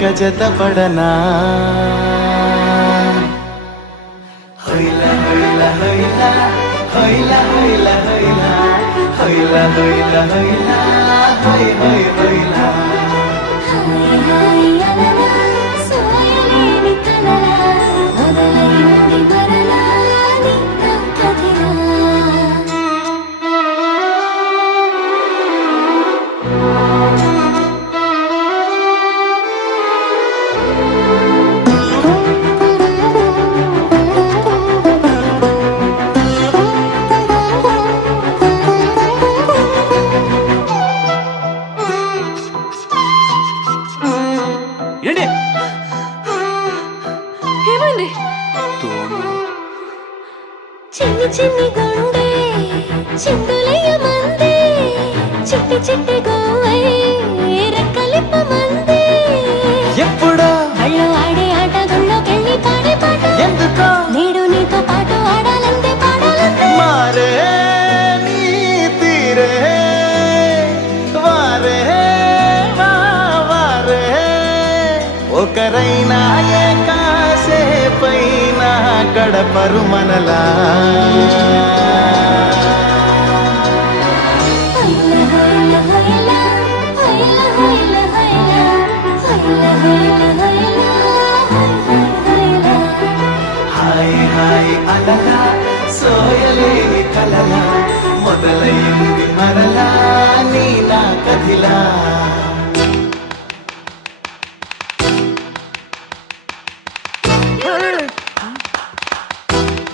ఇక జతపడనా హొయ్లా హొయ్లా హొయ్లా హొయ్లా హొయ్లా హొయ్లా హొయ్లా హొయ్లా హొయ్లా హొయ్ హొయ్ హొయ్లా ఏమైంది? చిన్ని చిన్ని గుండె చిందులయ్య మందే చిట్టి చిట్టి గోవై రెక్కలిప్ప మందే ఎప్పుడో అళ్ళు ఆడే ఆట గుళ్ళోకెళ్ళి పాడే పాట ఎందుకో నేడు నీతో పాటు ఆడాలంతే పాడాలంతే మారే నీ తీరే వారే వారే ఒకరైనా ఏ కాసేపైనా గడపరు మనలా హాయ్ హాయ్ అలలా సోయలేని కలలా మొదలైంది మరలా నీ నా కథిలా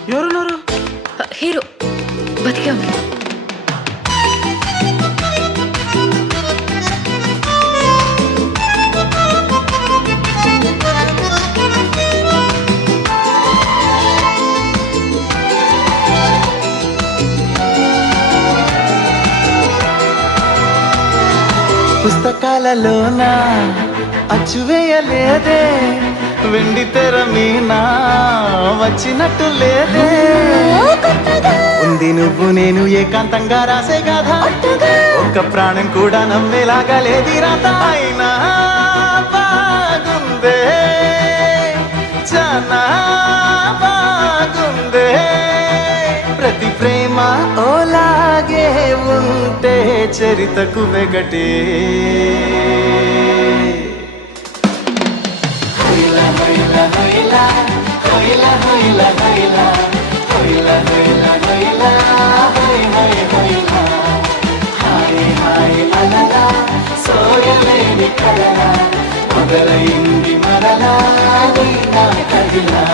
ఎవరున్నారు హీరో బతికే ఉంది పుస్తకాలలోన అచ్చువేయలేదే వెండి తెర మీనా వచ్చినట్టు లేదే ఉంది నువ్వు నేను ఏకాంతంగా రాసే గాథ ఒక్క ప్రాణం కూడా నమ్మేలాగా లేది రాత అయినా బాగుందే చాలా బాగుందే ప్రతి ప్రేమ ఓలాగే ఉంటే చరితకు వెగటే హొయ్లా హొయ్లా హొయ్లా హొయ్లా హొయ్లా హొయ్లా హొయ్లా హొయ్లా హొయ్లా హొయ్ హొయ్ హొయ్లా హాయ్ హాయ్ అలలా సోయలేని కలలా మొదలైంది మరలా నీ నా కదిలా